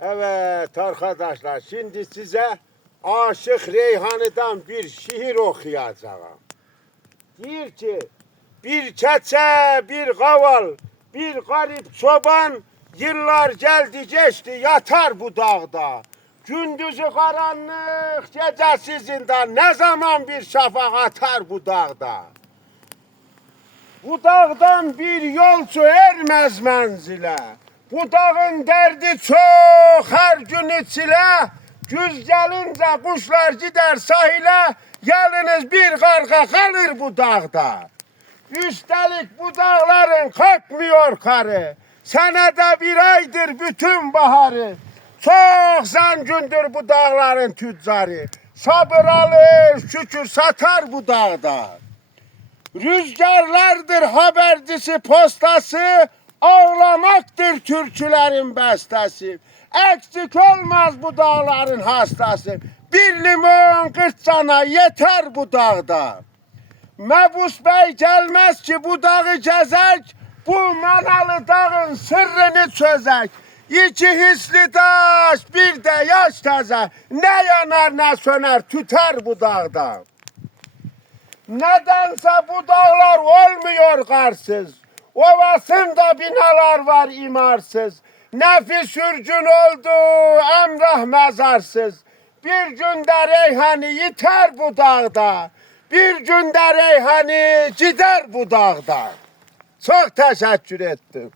Evet arkadaşlar, şimdi size Aşık Reyhan'dan bir şiir okuyacağım. Diyor ki, bir keçe, bir kaval, bir garip çoban, yıllar geldi geçti yatar bu dağda. Gündüzü karanlık, gecesi zindan, ne zaman bir şafak atar bu dağda. Bu dağdan bir yolcu ermez menzile. Bu dağın derdi çok, her gün içile. Güz gelince kuşlar gider sahile. Yalnız bir karga kalır bu dağda. Üstelik bu dağların kalkmıyor karı. Senede bir aydır bütün baharı. Çok zengindir bu dağların tüccarı. Sabır alır, şükür satar bu dağda. Rüzgarlardır habercisi postası, ağlamaktır türkülerin bestesi. Eksik olmaz bu dağların hastası, bir limon 40 cana yeter bu dağda. Mebus Bey gelmez ki bu dağı gezek, bu manalı dağın sırrını çözek. İki hisli taş, bir de yaş taze, ne yanar ne söner tüter bu dağda. Nedense bu dağlar olmuyor karsız. Ovasında binalar var imarsız. Nefis sürgün oldu emrah mezarsız. Bir günde reyhanı yiter bu dağda. Bir günde reyhanı gider bu dağda. Çok teşekkür ettim.